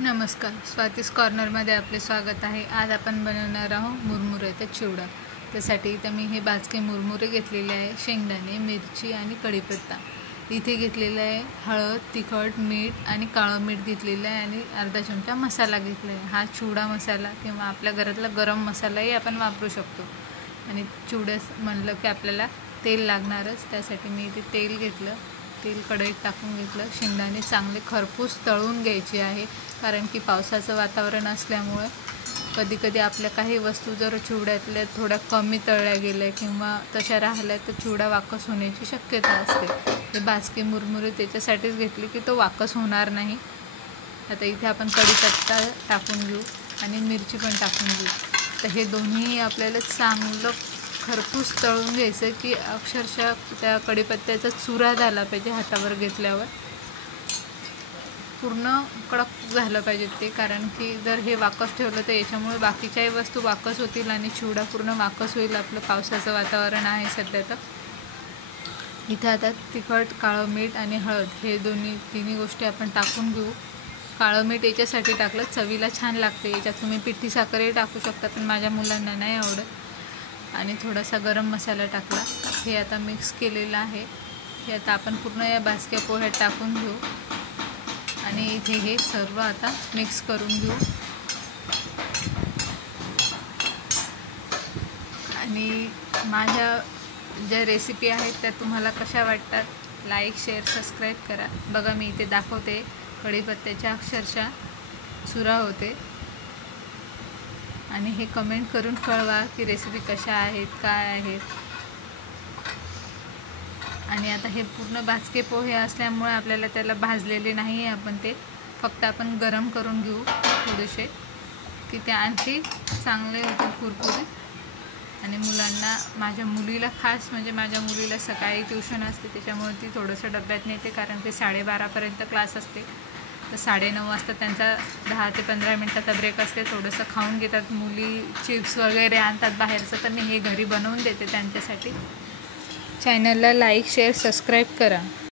नमस्कार, स्वातीस कॉर्नरमध्ये आपले स्वागत आहे। आज आपण बनवणार आहोत मुरमुऱ्याचा चिवडा। त्यासाठी इथे मी हे भाजके मुरमुरे घेतलेले आहे, शेंगदाणे, मिरची आणि कढीपत्ता। इथे घेतलेला आहे हळद, तिखट, मीठ आणि काळं मीठ घेतलेलं आहे आणि अर्धा चमचा मसाला घेतला आहे। हा चिवडा मसाला किंवा आपल्या घरातला गरम मसालाही आपण वापरू शकतो। आणि चिवड्यास म्हणलं की आपल्याला तेल लागणारच, त्यासाठी मी इथे तेल घेतलं। तेल कढईत टाकून घेतलं। शेंगदाणे चांगले खरपूस तळून घ्यायचे आहे, कारण की पावसाचं वातावरण असल्यामुळे कधी कधी आपल्या काही वस्तू जर चिवड्यातल्या थोड्या कमी तळल्या गेल्या किंवा तशा राहिल्या तर चिवडा वाकस होण्याची शक्यता असते। हे भाजके मुरमुरे त्याच्यासाठीच घेतले की तो वाकस होणार नाही। आता इथे आपण कढीपत्ता टाकून घेऊ आणि मिरची पण टाकून घेऊ। तर हे दोन्ही आपल्याला चांगलं खरपूस तळून घ्यायचं की अक्षरशः त्या कढीपत्त्याचा चुरा झाला पाहिजे। हातावर घेतल्यावर पूर्ण कडक झालं पाहिजे ते, कारण की जर हे वाकस ठेवलं तर याच्यामुळे बाकीच्याही वस्तू वाकस होतील आणि चिवडा पूर्ण वाकस होईल। आपलं पावसाचं वातावरण आहे सध्या, तर इथे आता तिखट, काळं मीठ आणि हळद हे तिन्ही गोष्टी आपण टाकून घेऊ। काळं मीठ याच्यासाठी टाकलं चवीला छान लागते। याच्यात तुम्ही पिठी साखरही टाकू शकता, पण माझ्या मुलांना नाही आवडत। आणि थोडासा गरम मसाला टाकला। हे आता मिक्स केलेलं आहे। हे आता आपण पूर्ण या भाजक्या पोह्यात टाकून घेऊ आणि इथे हे सर्व आता मिक्स करून घेऊ। आणि माझ्या ज्या रेसिपी आहेत त्या तुम्हाला कशा वाटतात, लाईक, शेअर, सबस्क्राईब करा। बघा मी इथे दाखवते, कढीपत्त्याच्या अक्षरशः चुरा होते। आणि हे कमेंट करून कळवा की रेसिपी कशा आहेत, काय आहेत। आणि आता हे पूर्ण भाजके पोहे असल्यामुळे आपल्याला त्याला भाजलेले नाही आहे आपण, ते फक्त आपण गरम करून घेऊ थोडेसे, की ते आणखी चांगले होतील कुरकुरीत। आणि मुलांना, माझ्या मुलीला खास म्हणजे माझ्या मुलीला सकाळी ट्यूशन असते, त्याच्यामुळे ती थोडंसं डब्यात नेते, कारण ते 12:30पर्यंत क्लास असते। तर 9:30 वाजता त्यांचा 10 ते 15 मिनटाचा ब्रेक असते। थोडंसं खाऊन घेतात मुली, चिप्स वगैरे आणतात बाहेरचं, तर मी हे घरी बनवून देते त्यांच्यासाठी। चॅनलला लाईक, शेअर, सबस्क्राईब करा।